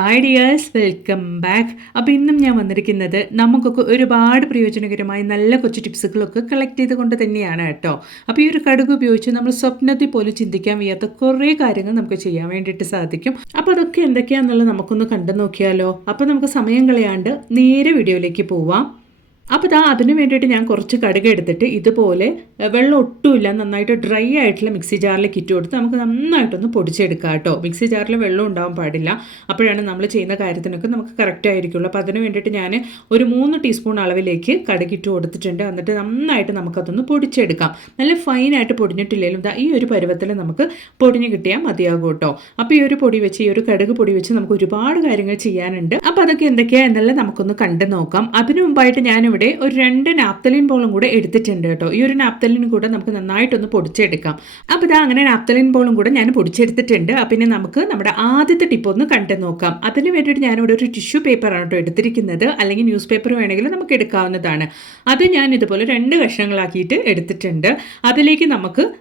Hi dears, welcome back. അപ്പോൾ ഇന്നും ഞാൻ വന്നിരിക്കുന്നത് നമുക്കൊക്കെ ഒരുപാട് പ്രയോജനകരമായ നല്ല കൊച്ചു ടിപ്സുകളൊക്കെ കളക്ട് ചെയ്തുകൊണ്ട് തന്നെയാണ് കേട്ടോ. അപ്പോൾ ഈ ഒരു കടുക് ഉപയോഗിച്ച് നമ്മൾ സ്വപ്നത്തിൽ പോലും ചിന്തിക്കാൻ വയ്യാത്ത കുറേ കാര്യങ്ങൾ നമുക്ക് ചെയ്യാൻ വേണ്ടിയിട്ട് സാധിക്കും. അപ്പോൾ അതൊക്കെ എന്തൊക്കെയാണെന്നുള്ളത് നമുക്കൊന്ന് കണ്ടു നോക്കിയാലോ. അപ്പോൾ നമുക്ക് സമയം കളയാണ്ട് നേരെ വീഡിയോയിലേക്ക് പോവാം. അപ്പോൾ അതിന് വേണ്ടിയിട്ട് ഞാൻ കുറച്ച് കടുക് എടുത്തിട്ട് ഇതുപോലെ വെള്ളം ഒട്ടുമില്ല നന്നായിട്ട് ഡ്രൈ ആയിട്ടുള്ള മിക്സി ജാറിലേക്ക് ഇട്ട് കൊടുത്ത് നമുക്ക് നന്നായിട്ടൊന്ന് പൊടിച്ചെടുക്കാം കേട്ടോ. മിക്സി ജാറിൽ വെള്ളം ഉണ്ടാവാൻ പാടില്ല, അപ്പോഴാണ് നമ്മൾ ചെയ്യുന്ന കാര്യത്തിനൊക്കെ നമുക്ക് കറക്റ്റ് ആയിരിക്കുള്ളൂ. അപ്പോൾ അതിന് വേണ്ടിയിട്ട് ഞാൻ ഒരു 3 ടീസ്പൂൺ അളവിലേക്ക് കടുക് ഇട്ട് കൊടുത്തിട്ടുണ്ട്. എന്നിട്ട് നന്നായിട്ട് നമുക്കതൊന്ന് പൊടിച്ചെടുക്കാം. നല്ല ഫൈനായിട്ട് പൊടിഞ്ഞിട്ടില്ലെങ്കിലും ഈ ഒരു പരുവത്തിൽ നമുക്ക് പൊടിഞ്ഞ് കിട്ടിയാൽ മതിയാകും കേട്ടോ. അപ്പോൾ ഈ ഒരു പൊടി വെച്ച്, ഈ ഒരു കടുക് പൊടി വെച്ച് നമുക്ക് ഒരുപാട് കാര്യങ്ങൾ ചെയ്യാനുണ്ട്. അപ്പോൾ അതൊക്കെ എന്തൊക്കെയാണ് എന്നുള്ളത് നമുക്കൊന്ന് കണ്ടു നോക്കാം. അതിനു മുമ്പായിട്ട് ഞാനിവിടെ ഒരു 2 നാപ്തലിൻ ബോളും കൂടെ എടുത്തിട്ടുണ്ട് കേട്ടോ. ഈ ഒരു നാപ്തലിൻ കൂടെ നമുക്ക് നന്നായിട്ടൊന്ന് പൊടിച്ചെടുക്കാം. അപ്പോൾ അങ്ങനെ നാപ്തലിൻ ബോളും കൂടെ ഞാൻ പൊടിച്ചെടുത്തിട്ടുണ്ട്. പിന്നെ നമുക്ക് നമ്മുടെ ആദ്യത്തെ ടിപ്പ് ഒന്ന് കണ്ടു നോക്കാം. അതിന് വേണ്ടിയിട്ട് ഞാനിവിടെ ഒരു ടിഷ്യൂ പേപ്പറാണ് കേട്ടോ എടുത്തിരിക്കുന്നത്, അല്ലെങ്കിൽ ന്യൂസ് പേപ്പർ വേണമെങ്കിൽ നമുക്ക് എടുക്കാവുന്നതാണ്. അത് ഞാൻ ഇതുപോലെ 2 കഷ്ണങ്ങളാക്കിയിട്ട് എടുത്തിട്ടുണ്ട്. അതിലേക്ക്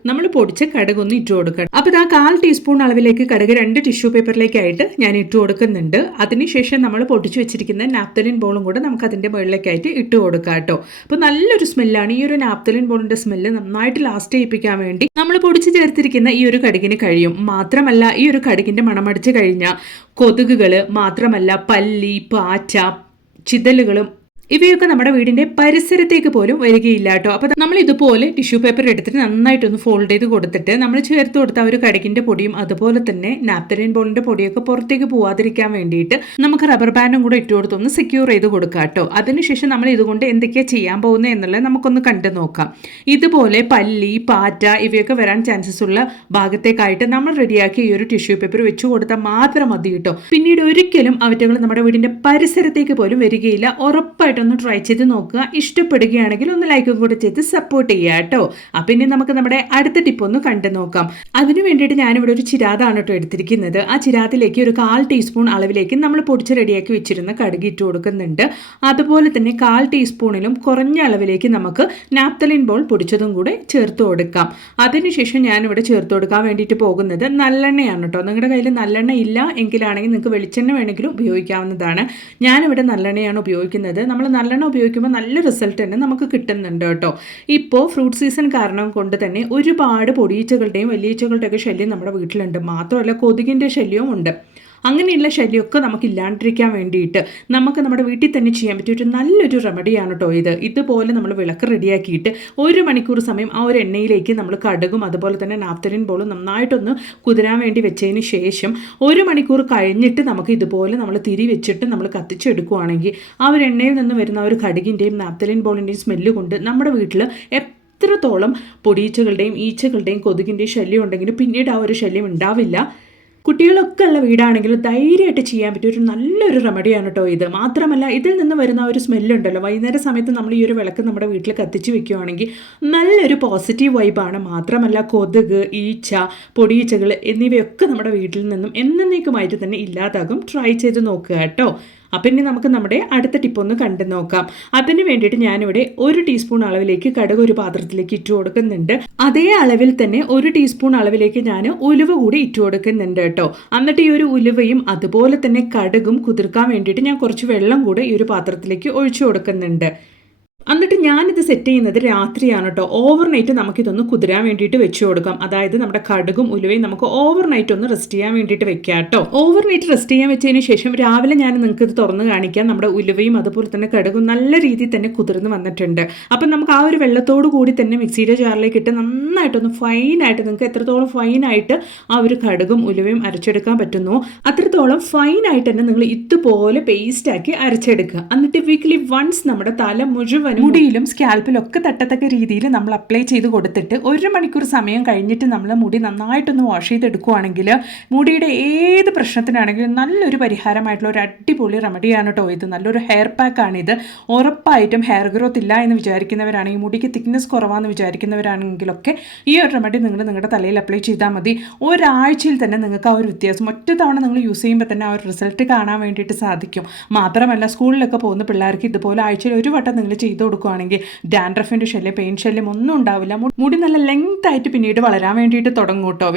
നമ്മൾ പൊടിച്ച കടുക് ഒന്ന് ഇട്ട് കൊടുക്കണം. അപ്പോൾ 1/4 ടീസ്പൂൺ അളവിലേക്ക് കടുക് 2 ടിഷ്യൂ പേപ്പറിലേക്കായിട്ട് ഞാൻ ഇട്ട് കൊടുക്കുന്നുണ്ട്. അതിനുശേഷം നമ്മൾ പൊടിച്ചു വെച്ചിരിക്കുന്ന നാപ്തലിൻ ബോളും കൂടെ നമുക്ക് അതിൻ്റെ മുകളിലേക്കായിട്ട് ഇട്ട് കൊടുക്കാം കേട്ടോ. അപ്പോൾ നല്ലൊരു സ്മെല്ലാണ്. ഈ ഒരു നാപ്തലിൻ ബോളിൻ്റെ സ്മെല്ല് നന്നായിട്ട് ലാസ്റ്റ് ചെയ്യിപ്പിക്കാൻ വേണ്ടി നമ്മൾ പൊടിച്ച് ചേർത്തിരിക്കുന്ന ഈ ഒരു കടുകിന് കഴിയും. മാത്രമല്ല, ഈ ഒരു കടുകിൻ്റെ മണമടിച്ച് കഴിഞ്ഞാൽ കൊതുകുകൾ മാത്രമല്ല പല്ലി, പാറ്റ, ചിതലുകളും ഇവയൊക്കെ നമ്മുടെ വീടിൻ്റെ പരിസരത്തേക്ക് പോലും വരികയില്ല കേട്ടോ. അപ്പോൾ നമ്മൾ ഇതുപോലെ ടിഷ്യൂ പേപ്പർ എടുത്തിട്ട് നന്നായിട്ടൊന്ന് ഫോൾഡ് ചെയ്ത് കൊടുത്തിട്ട് നമ്മൾ ചേർത്ത് കൊടുത്ത ഒരു കടുകിൻ്റെ പൊടിയും അതുപോലെ തന്നെ നാപ്തലിൻ ബോളിൻ്റെ പൊടിയൊക്കെ പുറത്തേക്ക് പോവാതിരിക്കാൻ വേണ്ടിയിട്ട് നമുക്ക് റബ്ബർ ബാൻഡും കൂടെ ഇട്ട് കൊടുത്തൊന്ന് സെക്യൂർ ചെയ്ത് കൊടുക്കാം കേട്ടോ. അതിനുശേഷം നമ്മൾ ഇതുകൊണ്ട് എന്തൊക്കെയാണ് ചെയ്യാൻ പോകുന്നത് എന്നുള്ളത് നമുക്കൊന്ന് കണ്ടു നോക്കാം. ഇതുപോലെ പല്ലി, പാറ്റ ഇവയൊക്കെ വരാൻ ചാൻസസ് ഉള്ള ഭാഗത്തേക്കായിട്ട് നമ്മൾ റെഡിയാക്കി ഈ ഒരു ടിഷ്യൂ പേപ്പർ വെച്ച് കൊടുത്താൽ മാത്രം മതി കേട്ടോ. പിന്നീട് ഒരിക്കലും അവറ്റകൾ നമ്മുടെ വീടിൻ്റെ പരിസരത്തേക്ക് പോലും വരികയില്ല. ഉറപ്പായിട്ട് ഒന്ന് ട്രൈ ചെയ്ത് നോക്കുക. ഇഷ്ടപ്പെടുകയാണെങ്കിൽ ഒന്ന് ലൈക്കും കൂടെ ചെയ്ത് സപ്പോർട്ട് ചെയ്യുക കേട്ടോ. അപ്പം ഇനി നമുക്ക് നമ്മുടെ അടുത്ത ടിപ്പ് ഒന്ന് കണ്ടു നോക്കാം. അതിനു വേണ്ടിയിട്ട് ഞാനിവിടെ ഒരു ചിരാതാണ് കേട്ടോ എടുത്തിരിക്കുന്നത്. ആ ചിരാതിലേക്ക് ഒരു 1/4 ടീസ്പൂൺ അളവിലേക്ക് നമ്മൾ പൊടിച്ച് റെഡിയാക്കി വെച്ചിരുന്ന കടുക് ഇട്ട് കൊടുക്കുന്നുണ്ട്. അതുപോലെ തന്നെ 1/4 ടീസ്പൂണിലും കുറഞ്ഞ അളവിലേക്ക് നമുക്ക് നാപ്തലിൻ ബോൾ പൊടിച്ചതും കൂടെ ചേർത്ത് കൊടുക്കാം. അതിനുശേഷം ഞാനിവിടെ ചേർത്ത് കൊടുക്കാൻ വേണ്ടിയിട്ട് പോകുന്നത് നല്ലെണ്ണയാണ് കേട്ടോ. നിങ്ങളുടെ കയ്യിൽ നല്ലെണ്ണ ഇല്ല എങ്കിലാണെങ്കിൽ നിങ്ങൾക്ക് വെളിച്ചെണ്ണ വേണമെങ്കിലും ഉപയോഗിക്കാവുന്നതാണ്. ഞാനിവിടെ നല്ലെണ്ണയാണ് ഉപയോഗിക്കുന്നത്. നമ്മൾ നല്ലെണ്ണ ഉപയോഗിക്കുമ്പോൾ നല്ല റിസൾട്ട് തന്നെ നമുക്ക് കിട്ടുന്നുണ്ട് കേട്ടോ. ഇപ്പോൾ ഫ്രൂട്ട് സീസൺ കാരണം കൊണ്ട് തന്നെ ഒരുപാട് പൊടിയീച്ചകളുടെയും വലിയീച്ചകളുടെയൊക്കെ ശല്യം നമ്മുടെ വീട്ടിലുണ്ട്. മാത്രമല്ല കൊതുകിൻ്റെ ശല്യവും ഉണ്ട്. അങ്ങനെയുള്ള ശല്യമൊക്കെ നമുക്ക് ഇല്ലാണ്ടിരിക്കാൻ വേണ്ടിയിട്ട് നമുക്ക് നമ്മുടെ വീട്ടിൽ തന്നെ ചെയ്യാൻ പറ്റിയ ഒരു നല്ലൊരു റെമഡിയാണ് കേട്ടോ ഇത്. ഇതുപോലെ നമ്മൾ വിളക്ക് റെഡിയാക്കിയിട്ട് 1 മണിക്കൂർ സമയം ആ ഒരു എണ്ണയിലേക്ക് നമ്മൾ കടുകും അതുപോലെ തന്നെ നാപ്തലിൻ ബോളും നന്നായിട്ടൊന്ന് കുതിരാൻ വേണ്ടി വെച്ചതിന് ശേഷം 1 മണിക്കൂർ കഴിഞ്ഞിട്ട് നമുക്ക് ഇതുപോലെ നമ്മൾ തിരി വെച്ചിട്ട് നമ്മൾ കത്തിച്ചെടുക്കുകയാണെങ്കിൽ ആ ഒരു എണ്ണയിൽ നിന്ന് വരുന്ന ഒരു കടുകിൻ്റെയും നാപ്തലിൻ ബോളിൻ്റെയും സ്മെല്ല് കൊണ്ട് നമ്മുടെ വീട്ടിൽ എത്രത്തോളം പൊടിയീച്ചകളുടെയും ഈച്ചകളുടെയും കൊതുകിൻ്റെയും ശല്യം ഉണ്ടെങ്കിലും പിന്നീട് ആ ഒരു ശല്യം ഉണ്ടാവില്ല. കുട്ടികളൊക്കെ ഉള്ള വീടാണെങ്കിൽ ധൈര്യമായിട്ട് ചെയ്യാൻ പറ്റിയ ഒരു നല്ലൊരു റെമഡിയാണ് കേട്ടോ ഇത്. മാത്രമല്ല, ഇതിൽ നിന്ന് വരുന്ന ഒരു സ്മെല്ലുണ്ടല്ലോ, വൈകുന്നേര സമയത്ത് നമ്മൾ ഈ ഒരു വിളക്ക് നമ്മുടെ വീട്ടിൽ കത്തിച്ച് വെക്കുകയാണെങ്കിൽ നല്ലൊരു പോസിറ്റീവ് വൈബാണ്. മാത്രമല്ല കൊതുക്, ഈച്ച, പൊടിയീച്ചകൾ എന്നിവയൊക്കെ നമ്മുടെ വീട്ടിൽ നിന്നും എന്നേക്കുമായിട്ട് തന്നെ ഇല്ലാതാകും. ട്രൈ ചെയ്ത് നോക്കുക കേട്ടോ. അപ്പം ഇനി നമുക്ക് നമ്മുടെ അടുത്ത ടിപ്പ് ഒന്ന് കണ്ടു നോക്കാം. അതിന് വേണ്ടിയിട്ട് ഞാനിവിടെ 1 ടീസ്പൂൺ അളവിലേക്ക് കടുക് ഒരു പാത്രത്തിലേക്ക് ഇട്ട് കൊടുക്കുന്നുണ്ട്. അതേ അളവിൽ തന്നെ 1 ടീസ്പൂൺ അളവിലേക്ക് ഞാൻ ഉലുവ കൂടി ഇട്ട് കൊടുക്കുന്നുണ്ട് കേട്ടോ. എന്നിട്ട് ഈ ഒരു ഉലുവയും അതുപോലെ തന്നെ കടുകും കുതിർക്കാൻ വേണ്ടിയിട്ട് ഞാൻ കുറച്ച് വെള്ളം കൂടെ ഈ ഒരു പാത്രത്തിലേക്ക് ഒഴിച്ചു കൊടുക്കുന്നുണ്ട്. എന്നിട്ട് ഞാനിത് സെറ്റ് ചെയ്യുന്നത് രാത്രിയാണ് കേട്ടോ. ഓവർനൈറ്റ് നമുക്കിതൊന്ന് കുതിരാൻ വേണ്ടിയിട്ട് വെച്ച് കൊടുക്കാം. അതായത് നമ്മുടെ കടുകും ഉലുവയും നമുക്ക് ഓവർനൈറ്റ് ഒന്ന് റെസ്റ്റ് ചെയ്യാൻ വേണ്ടിയിട്ട് വെക്കാം കേട്ടോ. ഓവർനൈറ്റ് റെസ്റ്റ് ചെയ്യാൻ വെച്ചതിന് ശേഷം രാവിലെ ഞാൻ നിങ്ങൾക്ക് ഇത് തുറന്ന് കാണിക്കാം. നമ്മുടെ ഉലുവയും അതുപോലെ തന്നെ കടുകും നല്ല രീതിയിൽ തന്നെ കുതിർന്ന് വന്നിട്ടുണ്ട്. അപ്പം നമുക്ക് ആ ഒരു വെള്ളത്തോടു കൂടി തന്നെ മിക്സിയുടെ ജാറിലേക്ക് ഇട്ട് നന്നായിട്ടൊന്ന് ഫൈനായിട്ട്, നിങ്ങൾക്ക് എത്രത്തോളം ഫൈനായിട്ട് ആ ഒരു കടുകും ഉലുവയും അരച്ചെടുക്കാൻ പറ്റുന്നു അത്രത്തോളം ഫൈനായിട്ട് തന്നെ നിങ്ങൾ ഇതുപോലെ പേസ്റ്റാക്കി അരച്ചെടുക്കുക. എന്നിട്ട് വീക്ക്ലി വൺസ് നമ്മുടെ തല മുഴുവൻ മുടിയിലും സ്കാൽപ്പിലും ഒക്കെ തട്ടത്തക്ക രീതിയിൽ നമ്മൾ അപ്ലൈ ചെയ്ത് കൊടുത്തിട്ട് 1 മണിക്കൂർ സമയം കഴിഞ്ഞിട്ട് നമ്മൾ മുടി നന്നായിട്ടൊന്ന് വാഷ് ചെയ്തെടുക്കുകയാണെങ്കിൽ മുടിയുടെ ഏത് പ്രശ്നത്തിനാണെങ്കിലും നല്ലൊരു പരിഹാരമായിട്ടുള്ള ഒരു അടിപൊളി റെമഡിയാണ് കേട്ടോ ഇത്. നല്ലൊരു ഹെയർ പാക്കാണിത്. ഉറപ്പായിട്ടും ഹെയർ ഗ്രോത്ത് ഇല്ല എന്ന് വിചാരിക്കുന്നവരാണെങ്കിൽ, മുടിക്ക് തിക്നെസ് കുറവാണെന്ന് വിചാരിക്കുന്നവരാണെങ്കിലൊക്കെ ഈ ഒരു റെമഡി നിങ്ങൾ നിങ്ങളുടെ തലയിൽ അപ്ലൈ ചെയ്താൽ മതി. ഒരാഴ്ചയിൽ തന്നെ നിങ്ങൾക്ക് ആ ഒരു വ്യത്യാസം ഒറ്റ തവണ നിങ്ങൾ യൂസ് ചെയ്യുമ്പോൾ തന്നെ ആ ഒരു റിസൾട്ട് കാണാൻ വേണ്ടിയിട്ട് സാധിക്കും. മാത്രമല്ല, സ്കൂളിലൊക്കെ പോകുന്ന പിള്ളേർക്ക് ഇതുപോലെ ആഴ്ചയിൽ 1 വട്ടം നിങ്ങൾ ചെയ്ത് ചെയ്ത് കൊടുക്കുകയാണെങ്കിൽ ഡാൻഡ്രഫിൻ്റെ ശല്യം, പെയിൻ ശല്യം ഒന്നും ഉണ്ടാവില്ല. മുടി നല്ല ലെങ്ത് ആയിട്ട് പിന്നീട് വളരാൻ വേണ്ടിയിട്ട് തുടങ്ങും കേട്ടോ.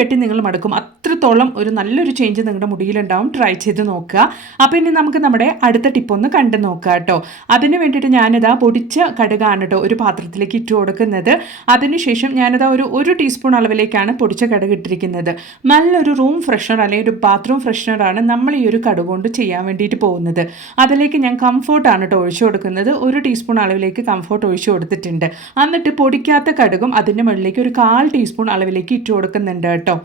വെട്ടി നിങ്ങൾ മടുക്കും. അത്രത്തോളം ഒരു നല്ലൊരു ചേഞ്ച് നിങ്ങളുടെ മുടിയിലുണ്ടാവും. ട്രൈ ചെയ്ത് നോക്കുക. അപ്പോൾ ഇനി നമുക്ക് നമ്മുടെ അടുത്ത ടിപ്പ് ഒന്ന് കണ്ടു നോക്കുക കേട്ടോ. അതിന് വേണ്ടിയിട്ട് ഞാനിതാ പൊടിച്ച കടുകാണ് കേട്ടോ ഒരു പാത്രത്തിലേക്ക് ഇട്ട് കൊടുക്കുന്നത്. അതിനുശേഷം ഞാനിതാ ഒരു ടീസ്പൂൺ അളവിലേക്കാണ് പൊടിച്ച കടുക് ഇട്ടിരിക്കുന്നത്. നല്ലൊരു റൂം ഫ്രഷ്നർ അല്ലെങ്കിൽ ഒരു ബാത്റൂം ഫ്രഷ്നറാണ് നമ്മൾ ഈ ഒരു കടുക് കൊണ്ട് ചെയ്യാൻ വേണ്ടിയിട്ട് പോകുന്നത്. അതിലേക്ക് ഞാൻ കംഫോർട്ടാണ് കേട്ടോ ഒഴിച്ചു കൊടുക്കുന്നത്. 1 ടീസ്പൂൺ അളവിലേക്ക് കംഫോർട്ട് ഒഴിച്ചു കൊടുത്തിട്ടുണ്ട്. എന്നിട്ട് പൊടിക്കാത്ത കടുകും അതിൻ്റെ മുകളിലേക്ക് ഒരു 1/4 ടീസ്പൂൺ അളവിലേക്ക് ഇട്ട് കൊടുക്കുന്നുണ്ട് കേട്ടോ.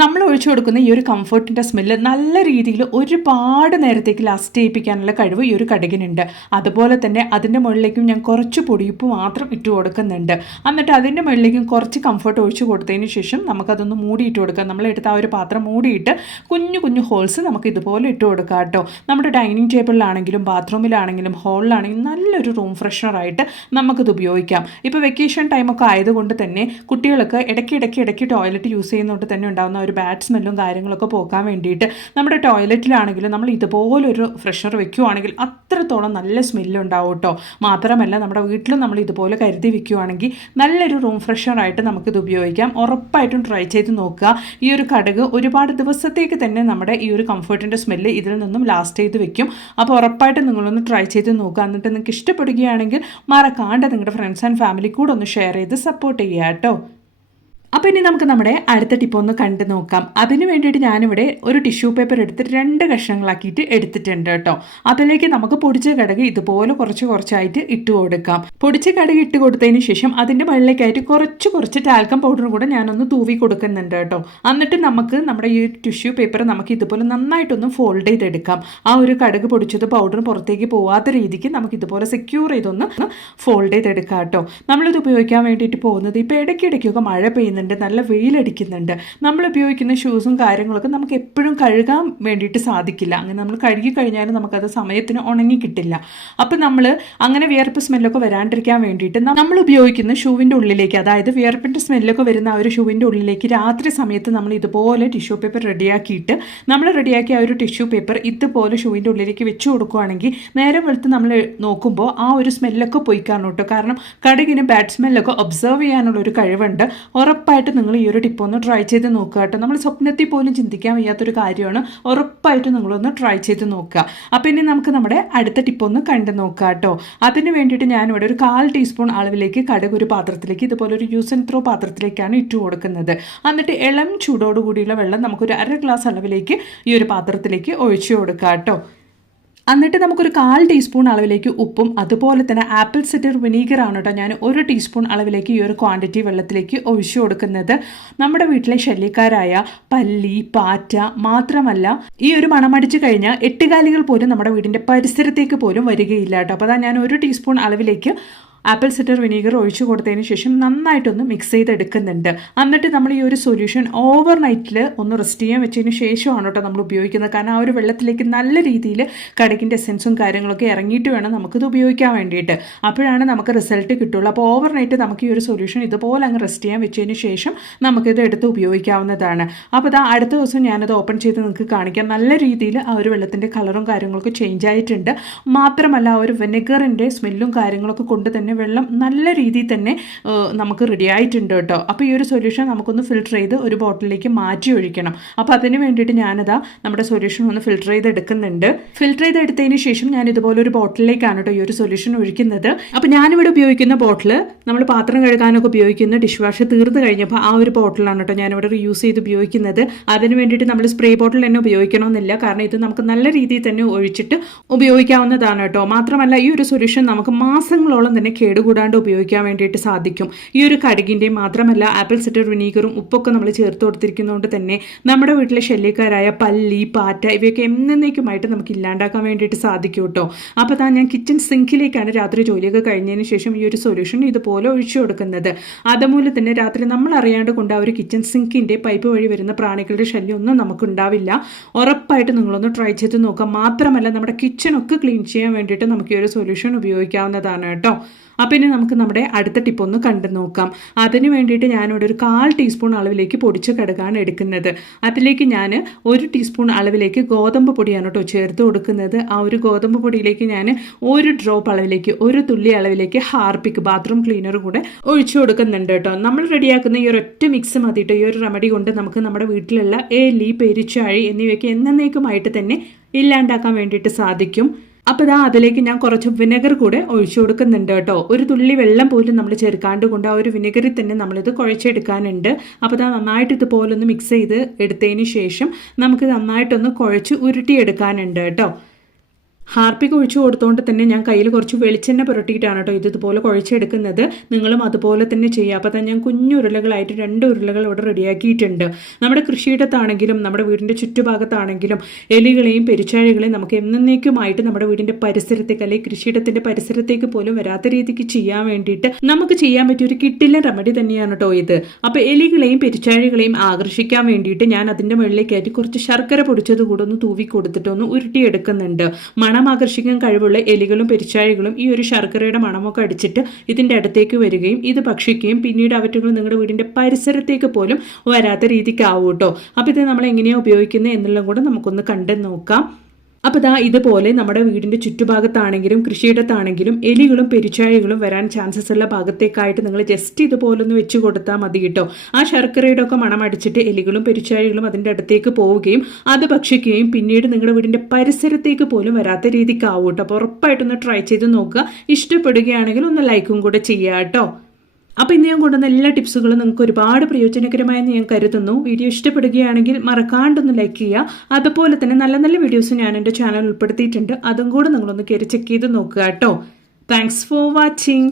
നമ്മൾ ഒഴിച്ചു കൊടുക്കുന്ന ഈ ഒരു കംഫർട്ടിൻ്റെ സ്മെല്ല് നല്ല രീതിയിൽ ഒരുപാട് നേരത്തേക്ക് ലാസ്റ്റ് ചെയ്യിപ്പിക്കാനുള്ള കഴിവ് ഈ ഒരു കടുകിനുണ്ട്. അതുപോലെ തന്നെ അതിൻ്റെ മുകളിലേക്കും ഞാൻ കുറച്ച് പൊടിയുപ്പ് മാത്രം ഇട്ട് കൊടുക്കുന്നുണ്ട്. എന്നിട്ട് അതിൻ്റെ മുകളിലേക്കും കുറച്ച് കംഫർട്ട് ഒഴിച്ചു കൊടുത്തതിന് ശേഷം നമുക്കതൊന്ന് മൂടിയിട്ട് കൊടുക്കാം. നമ്മളെടുത്ത ആ ഒരു പാത്രം മൂടിയിട്ട് കുഞ്ഞു ഹോൾസ് നമുക്ക് ഇതുപോലെ ഇട്ട് കൊടുക്കാം കേട്ടോ. നമ്മുടെ ഡൈനിങ് ടേബിളിലാണെങ്കിലും ബാത്റൂമിലാണെങ്കിലും ഹോളിലാണെങ്കിലും നല്ലൊരു റൂം ഫ്രഷ്നറായിട്ട് നമുക്കിത് ഉപയോഗിക്കാം. ഇപ്പോൾ വെക്കേഷൻ ടൈമൊക്കെ ആയതുകൊണ്ട് തന്നെ കുട്ടികൾക്ക് ഇടയ്ക്ക് ടോയ്ലറ്റ് യൂസ് ചെയ്യുന്നതുകൊണ്ട് തന്നെ ഉണ്ടാകുന്ന ഒരു ബാഡ് സ്മെല്ലും കാര്യങ്ങളൊക്കെ പോകാൻ വേണ്ടിയിട്ട് നമ്മുടെ ടോയ്ലറ്റിലാണെങ്കിലും നമ്മൾ ഇതുപോലൊരു ഫ്രഷ്നർ വെക്കുകയാണെങ്കിൽ അത്രത്തോളം നല്ല സ്മെല്ലുണ്ടാവും കേട്ടോ. മാത്രമല്ല നമ്മുടെ വീട്ടിലും നമ്മൾ ഇതുപോലെ കരുതി വെക്കുകയാണെങ്കിൽ നല്ലൊരു റൂം ഫ്രഷ്നറായിട്ട് നമുക്കിത് ഉപയോഗിക്കാം. ഉറപ്പായിട്ടും ട്രൈ ചെയ്ത് നോക്കുക. ഈ ഒരു കടുക് ഒരുപാട് ദിവസത്തേക്ക് തന്നെ നമ്മുടെ ഈ ഒരു കംഫർട്ടിൻ്റെ സ്മെല്ല് ഇതിൽ നിന്നും ലാസ്റ്റ് ചെയ്ത് വെക്കും. അപ്പോൾ ഉറപ്പായിട്ടും നിങ്ങളൊന്ന് ട്രൈ ചെയ്ത് നോക്കുക. എന്നിട്ട് നിങ്ങൾക്ക് ഇഷ്ടപ്പെടുകയാണെങ്കിൽ മറക്കാണ്ട് നിങ്ങളുടെ ഫ്രണ്ട്സ് ആൻഡ് ഫാമിലി കൂടെ ഒന്ന് ഷെയർ ചെയ്ത് സപ്പോർട്ട് ചെയ്യുക കേട്ടോ. അപ്പോൾ ഇനി നമുക്ക് നമ്മുടെ അടുത്ത ടിപ്പ് ഒന്ന് കണ്ടു നോക്കാം. അതിന് വേണ്ടിയിട്ട് ഞാനിവിടെ ഒരു ടിഷ്യൂ പേപ്പർ എടുത്ത് 2 കഷ്ണങ്ങളാക്കിയിട്ട് എടുത്തിട്ടുണ്ട് കേട്ടോ. അതിലേക്ക് നമുക്ക് പൊടിച്ച കടുക് ഇതുപോലെ കുറച്ചായിട്ട് ഇട്ട് കൊടുക്കാം. പൊടിച്ച കടുക് ഇട്ട് കൊടുത്തതിന് ശേഷം അതിൻ്റെ മുകളിലേക്കായിട്ട് കുറച്ച് ടാൽക്കം പൗഡർ കൂടെ ഞാനൊന്ന് തൂവി കൊടുക്കുന്നുണ്ട് കേട്ടോ. എന്നിട്ട് നമുക്ക് നമ്മുടെ ഈ ടിഷ്യൂ പേപ്പർ നമുക്ക് ഇതുപോലെ നന്നായിട്ടൊന്ന് ഫോൾഡ് ചെയ്തെടുക്കാം. ആ ഒരു കടുക് പൊടിച്ചത് പൗഡർ പുറത്തേക്ക് പോവാത്ത രീതിക്ക് നമുക്ക് ഇതുപോലെ സെക്യൂർ ചെയ്തൊന്ന് ഫോൾഡ് ചെയ്തെടുക്കാം കേട്ടോ. നമ്മളിത് ഉപയോഗിക്കാൻ വേണ്ടിയിട്ട് പോകുന്നത് ഇപ്പോൾ ഇടയ്ക്കിടയ്ക്കൊക്കെ മഴ പെയ്യുന്നുണ്ട്, നല്ല വെയിലടിക്കുന്നുണ്ട്. നമ്മൾ ഉപയോഗിക്കുന്ന ഷൂസും കാര്യങ്ങളൊക്കെ നമുക്ക് എപ്പോഴും കഴുകാൻ വേണ്ടിയിട്ട് സാധിക്കില്ല. അങ്ങനെ നമ്മൾ കഴുകി കഴിഞ്ഞാലും നമുക്കത് സമയത്തിന് ഉണങ്ങി കിട്ടില്ല. അപ്പം നമ്മൾ അങ്ങനെ വിയർപ്പ് സ്മെല്ലൊക്കെ വരാണ്ടിരിക്കാൻ വേണ്ടിയിട്ട് നമ്മൾ ഉപയോഗിക്കുന്ന ഷൂവിൻ്റെ ഉള്ളിലേക്ക്, അതായത് വിയർപ്പിൻ്റെ സ്മെല്ലൊക്കെ വരുന്ന ആ ഒരു ഷൂവിൻ്റെ ഉള്ളിലേക്ക് രാത്രി സമയത്ത് നമ്മൾ ഇതുപോലെ ടിഷ്യൂ പേപ്പർ റെഡിയാക്കിയിട്ട് നമ്മൾ റെഡിയാക്കിയ ആ ഒരു ടിഷ്യൂ പേപ്പർ ഇതുപോലെ ഷൂവിൻ്റെ ഉള്ളിലേക്ക് വെച്ച് കൊടുക്കുകയാണെങ്കിൽ നേരെ വെളുത്ത് നമ്മൾ നോക്കുമ്പോൾ ആ ഒരു സ്മെല്ലൊക്കെ പോയി കാണും കേട്ടോ. കാരണം കടുകിന് ബാഡ് സ്മെല്ലൊക്കെ ഒബ്സർവ് ചെയ്യാനുള്ള ഒരു കഴിവുണ്ട്. ഉറപ്പായിട്ട് നിങ്ങൾ ഈ ഒരു ടിപ്പ് ഒന്ന് ട്രൈ ചെയ്ത് നോക്കുക കേട്ടോ. നമ്മൾ സ്വപ്നത്തിൽ പോലും ചിന്തിക്കാൻ വയ്യാത്തൊരു കാര്യമാണ്. ഉറപ്പായിട്ടും നിങ്ങളൊന്ന് ട്രൈ ചെയ്ത് നോക്കുക. അപ്പോൾ ഇനി നമുക്ക് നമ്മുടെ അടുത്ത ടിപ്പ് ഒന്ന് കണ്ടു നോക്കുക കേട്ടോ. അതിന് വേണ്ടിയിട്ട് ഞാനിവിടെ ഒരു 1/4 ടീസ്പൂൺ അളവിലേക്ക് കടുക് ഒരു പാത്രത്തിലേക്ക് ഇതുപോലെ ഒരു യൂസ് ആൻഡ് ത്രോ പാത്രത്തിലേക്കാണ് ഇട്ട് കൊടുക്കുന്നത്. എന്നിട്ട് ഇളം ചൂടോടുകൂടിയുള്ള വെള്ളം നമുക്കൊരു 1/2 ഗ്ലാസ് അളവിലേക്ക് ഈ ഒരു പാത്രത്തിലേക്ക് ഒഴിച്ചു കൊടുക്കുക കേട്ടോ. എന്നിട്ട് നമുക്കൊരു 1/4 ടീസ്പൂൺ അളവിലേക്ക് ഉപ്പും അതുപോലെ തന്നെ ആപ്പിൾ സിഡർ വിനീഗറാണ് കേട്ടോ ഞാൻ 1 ടീസ്പൂൺ അളവിലേക്ക് ഈ ഒരു ക്വാണ്ടിറ്റി വെള്ളത്തിലേക്ക് ഒഴിച്ചു കൊടുക്കുന്നത്. നമ്മുടെ വീട്ടിലെ ശല്യക്കാരായ പല്ലി, പാറ്റ മാത്രമല്ല ഈ ഒരു മണമടിച്ചു കഴിഞ്ഞാൽ 8 കാലികൾ പോലും നമ്മുടെ വീടിൻ്റെ പരിസരത്തേക്ക് പോലും വരികയില്ല കേട്ടോ. അപ്പോൾ അതാ ഞാൻ 1 ടീസ്പൂൺ അളവിലേക്ക് ആപ്പിൾ സിഡർ വിനീഗർ ഒഴിച്ചു കൊടുത്തതിന് ശേഷം നന്നായിട്ടൊന്ന് മിക്സ് ചെയ്തെടുക്കുന്നുണ്ട്. എന്നിട്ട് നമ്മൾ ഈ ഒരു സൊല്യൂഷൻ ഓവർ നൈറ്റിൽ ഒന്ന് റെസ്റ്റ് ചെയ്യാൻ വെച്ചതിന് ശേഷമാണ് കേട്ടോ നമ്മൾ ഉപയോഗിക്കുന്നത്. കാരണം ആ ഒരു വെള്ളത്തിലേക്ക് നല്ല രീതിയിൽ കടുകിൻ്റെ എസെൻസും കാര്യങ്ങളൊക്കെ ഇറങ്ങിയിട്ട് വേണം നമുക്കിത് ഉപയോഗിക്കാൻ വേണ്ടിയിട്ട്. അപ്പോഴാണ് നമുക്ക് റിസൾട്ട് കിട്ടുള്ളൂ. അപ്പോൾ ഓവർ നൈറ്റ് നമുക്ക് ഈ ഒരു സൊല്യൂഷൻ ഇതുപോലെ അങ്ങ് റെസ്റ്റ് ചെയ്യാൻ വെച്ചതിന് ശേഷം നമുക്കിത് എടുത്ത് ഉപയോഗിക്കാവുന്നതാണ്. അപ്പോൾ ഇതാ അടുത്ത ദിവസം ഞാനത് ഓപ്പൺ ചെയ്ത് നിങ്ങൾക്ക് കാണിക്കാം. നല്ല രീതിയിൽ ആ ഒരു വെള്ളത്തിൻ്റെ കളറും കാര്യങ്ങളൊക്കെ ചേഞ്ച് ആയിട്ടുണ്ട്. മാത്രമല്ല ആ ഒരു വിനെഗറിൻ്റെ സ്മെല്ലും കാര്യങ്ങളൊക്കെ കൊണ്ട് തന്നെ വെള്ളം നല്ല രീതിയിൽ തന്നെ നമുക്ക് റെഡി ആയിട്ടുണ്ട് കേട്ടോ. അപ്പോൾ ഈ ഒരു സൊല്യൂഷൻ നമുക്കൊന്ന് ഫിൽറ്റർ ചെയ്ത് ഒരു ബോട്ടിലേക്ക് മാറ്റി ഒഴിക്കണം. അപ്പോൾ അതിന് വേണ്ടിയിട്ട് ഞാനതാ നമ്മുടെ സൊല്യൂഷൻ ഒന്ന് ഫിൽറ്റർ ചെയ്ത് എടുക്കുന്നുണ്ട്. ഫിൽറ്റർ ചെയ്ത് എടുത്തതിന് ശേഷം ഞാൻ ഇതുപോലെ ഒരു ബോട്ടിലേക്കാണ് കേട്ടോ ഈ ഒരു സൊല്യൂഷൻ ഒഴിക്കുന്നത്. അപ്പോൾ ഞാനിവിടെ ഉപയോഗിക്കുന്ന ബോട്ടിൽ നമ്മൾ പാത്രം കഴുകാനൊക്കെ ഉപയോഗിക്കുന്ന ഡിഷ് വാഷ് തീർന്നു കഴിഞ്ഞപ്പോൾ ആ ഒരു ബോട്ടിലാണ് കേട്ടോ ഞാനിവിടെ റീയൂസ് ചെയ്ത് ഉപയോഗിക്കുന്നത്. അതിന് വേണ്ടിയിട്ട് നമ്മൾ സ്പ്രേ ബോട്ടിൽ തന്നെ ഉപയോഗിക്കണമെന്നില്ല. കാരണം ഇത് നമുക്ക് നല്ല രീതിയിൽ തന്നെ ഒഴിച്ചിട്ട് ഉപയോഗിക്കാവുന്നതാണ് കേട്ടോ. മാത്രമല്ല ഈ ഒരു സൊല്യൂഷൻ നമുക്ക് മാസങ്ങളോളം തന്നെ കേടുകൂടാണ്ട് ഉപയോഗിക്കാൻ വേണ്ടിയിട്ട് സാധിക്കും. ഈ ഒരു കടുകിൻ്റെയും മാത്രമല്ല ആപ്പിൾ സിഡർ വിനീഗറും ഉപ്പൊക്കെ നമ്മൾ ചേർത്ത് കൊടുത്തിരിക്കുന്നതുകൊണ്ട് തന്നെ നമ്മുടെ വീട്ടിലെ ശല്യക്കാരായ പല്ലി, പാറ്റ ഇവയൊക്കെ എന്നേക്കുമായിട്ട് നമുക്ക് ഇല്ലാണ്ടാക്കാൻ വേണ്ടിയിട്ട് സാധിക്കും കേട്ടോ. അപ്പോൾ ഞാൻ കിച്ചൺ സിങ്കിലേക്കാണ് രാത്രി ജോലിയൊക്കെ കഴിഞ്ഞതിന് ശേഷം ഈ ഒരു സൊല്യൂഷൻ ഇതുപോലെ ഒഴിച്ചു കൊടുക്കുന്നത്. അതുമൂലം തന്നെ രാത്രി നമ്മൾ അറിയാണ്ട് കൊണ്ട് ആ ഒരു കിച്ചൺ സിങ്കിൻ്റെ പൈപ്പ് വഴി വരുന്ന പ്രാണികളുടെ ശല്യം ഒന്നും നമുക്കുണ്ടാവില്ല. ഉറപ്പായിട്ട് നിങ്ങളൊന്ന് ട്രൈ ചെയ്ത് നോക്കാം. മാത്രമല്ല നമ്മുടെ കിച്ചണൊക്കെ ക്ലീൻ ചെയ്യാൻ വേണ്ടിയിട്ട് നമുക്ക് ഈ ഒരു സൊല്യൂഷൻ ഉപയോഗിക്കാവുന്നതാണ് കേട്ടോ. അപ്പം ഇനി നമുക്ക് നമ്മുടെ അടുത്ത ടിപ്പ് ഒന്ന് കണ്ടു നോക്കാം. അതിന് വേണ്ടിയിട്ട് ഞാനിവിടെ ഒരു 1/4 ടീസ്പൂൺ അളവിലേക്ക് പൊടിച്ച കടുകാണ് എടുക്കുന്നത്. അതിലേക്ക് ഞാൻ 1 ടീസ്പൂൺ അളവിലേക്ക് ഗോതമ്പ് പൊടിയാണ് കേട്ടോ ചേർത്ത് കൊടുക്കുന്നത്. ആ ഒരു ഗോതമ്പ് പൊടിയിലേക്ക് ഞാൻ 1 ഡ്രോപ്പ് അളവിലേക്ക് 1 തുള്ളി അളവിലേക്ക് ഹാർപ്പിക് ബാത്റൂം ക്ലീനർ കൂടെ ഒഴിച്ചു കൊടുക്കുന്നുണ്ട് കേട്ടോ. നമ്മൾ റെഡിയാക്കുന്ന ഈ ഒരൊറ്റ മിക്സ് മതിയിട്ട് ഈ ഒരു റെമഡി കൊണ്ട് നമുക്ക് നമ്മുടെ വീട്ടിലുള്ള എലി, പെരിച്ചാഴി എന്നിവയ്ക്ക് എന്നേക്കുമായിട്ട് തന്നെ ഇല്ലാണ്ടാക്കാൻ വേണ്ടിയിട്ട് സാധിക്കും. അപ്പോൾ അതിലേക്ക് ഞാൻ കുറച്ച് വിനെഗർ കൂടെ ഒഴിച്ചു കൊടുക്കുന്നുണ്ട് കേട്ടോ. ഒരു തുള്ളി വെള്ളം പോലും നമ്മൾ ചേർക്കാണ്ട് കൊണ്ട് ആ ഒരു വിനെഗറിൽ തന്നെ നമ്മളിത് കുഴച്ചെടുക്കാനുണ്ട്. അപ്പോൾ നന്നായിട്ട് ഇതുപോലെ ഒന്ന് മിക്സ് ചെയ്ത് എടുത്തതിന് ശേഷം നമുക്ക് നന്നായിട്ടൊന്ന് കുഴച്ച് ഉരുട്ടിയെടുക്കാനുണ്ട് കേട്ടോ. ഹാർപ്പിക് ഒഴിച്ചു കൊടുത്തുകൊണ്ട് തന്നെ ഞാൻ കയ്യിൽ കുറച്ച് വെളിച്ചെണ്ണ പുരട്ടിയിട്ടാണ് കേട്ടോ ഇതുപോലെ കുഴച്ചെടുക്കുന്നത്. നിങ്ങളും അതുപോലെ തന്നെ ചെയ്യുക. അപ്പോൾ തന്നെ ഞാൻ കുഞ്ഞു ഉരുളകളായിട്ട് 2 ഉരുളകൾ ഇവിടെ റെഡിയാക്കിയിട്ടുണ്ട്. നമ്മുടെ കൃഷിയിടത്താണെങ്കിലും നമ്മുടെ വീടിൻ്റെ ചുറ്റുഭാഗത്താണെങ്കിലും എലികളെയും പെരിച്ചാഴികളെയും നമുക്ക് എന്നേക്കുമായിട്ട് നമ്മുടെ വീടിൻ്റെ പരിസരത്തേക്ക് അല്ലെങ്കിൽ കൃഷിയിടത്തിൻ്റെ പരിസരത്തേക്ക് പോലും വരാത്ത രീതിക്ക് ചെയ്യാൻ വേണ്ടിയിട്ട് നമുക്ക് ചെയ്യാൻ പറ്റിയ ഒരു കിട്ടില്ല റെമഡി തന്നെയാണ് കേട്ടോ ഇത്. അപ്പോൾ എലികളെയും പെരിച്ചാഴികളെയും ആകർഷിക്കാൻ വേണ്ടിയിട്ട് ഞാൻ അതിൻ്റെ മുകളിലേക്കായിട്ട് കുറച്ച് ശർക്കര പൊടിച്ചത് കൂടെ ഒന്ന് തൂവി കൊടുത്തിട്ടൊന്ന് ഉരുട്ടിയെടുക്കുന്നുണ്ട്. മണം ആകർഷിക്കാൻ കഴിവുള്ള എലികളും പെരിച്ചാഴികളും ഈ ഒരു ശർക്കരയുടെ മണമൊക്കെ അടിച്ചിട്ട് ഇതിൻ്റെ അടുത്തേക്ക് വരികയും ഇത് ഭക്ഷിക്കുകയും പിന്നീട് അവറ്റുകൾ നിങ്ങളുടെ വീടിൻ്റെ പരിസരത്തേക്ക് പോലും വരാത്ത രീതിക്കാവും കേട്ടോ. അപ്പോൾ ഇത് നമ്മൾ എങ്ങനെയാണ് ഉപയോഗിക്കുന്നത് എന്നുള്ളത് കൂടെ നമുക്കൊന്ന് കണ്ടു നോക്കാം. അപ്പോൾ ഇതുപോലെ നമ്മുടെ വീടിൻ്റെ ചുറ്റുഭാഗത്താണെങ്കിലും കൃഷിയിടത്താണെങ്കിലും എലികളും പെരിച്ചാഴികളും വരാൻ ചാൻസസ് ഉള്ള ഭാഗത്തേക്കായിട്ട് നിങ്ങൾ ജസ്റ്റ് ഇതുപോലൊന്ന് വെച്ച് കൊടുത്താൽ മതി കേട്ടോ. ആ ശർക്കരയുടെ ഒക്കെ മണം അടിച്ചിട്ട് എലികളും പെരിച്ചാഴികളും അതിൻ്റെ അടുത്തേക്ക് പോവുകയും അത് ഭക്ഷിക്കുകയും പിന്നീട് നിങ്ങളുടെ വീടിൻ്റെ പരിസരത്തേക്ക് പോലും വരാത്ത രീതിക്കാവും കേട്ടോ. അപ്പോൾ ഉറപ്പായിട്ടൊന്ന് ട്രൈ ചെയ്ത് നോക്കുക. ഇഷ്ടപ്പെടുകയാണെങ്കിൽ ഒന്ന് ലൈക്കും കൂടെ ചെയ്യുക കേട്ടോ. അപ്പോൾ ഇന്ന് ഞാൻ കൊണ്ടുവന്ന എല്ലാ ടിപ്സുകളും നിങ്ങൾക്ക് ഒരുപാട് പ്രയോജനകരമായെന്ന് ഞാൻ കരുതുന്നു. വീഡിയോ ഇഷ്ടപ്പെടുകയാണെങ്കിൽ മറക്കാണ്ടൊന്ന് ലൈക്ക് ചെയ്യുക. അതുപോലെ തന്നെ നല്ല നല്ല വീഡിയോസ് ഞാൻ എൻ്റെ ചാനൽ ഉൾപ്പെടുത്തിയിട്ടുണ്ട്. അതും കൂടെ നിങ്ങളൊന്ന് കയറി ചെക്ക് ചെയ്ത് നോക്കുക കേട്ടോ. Thanks for watching.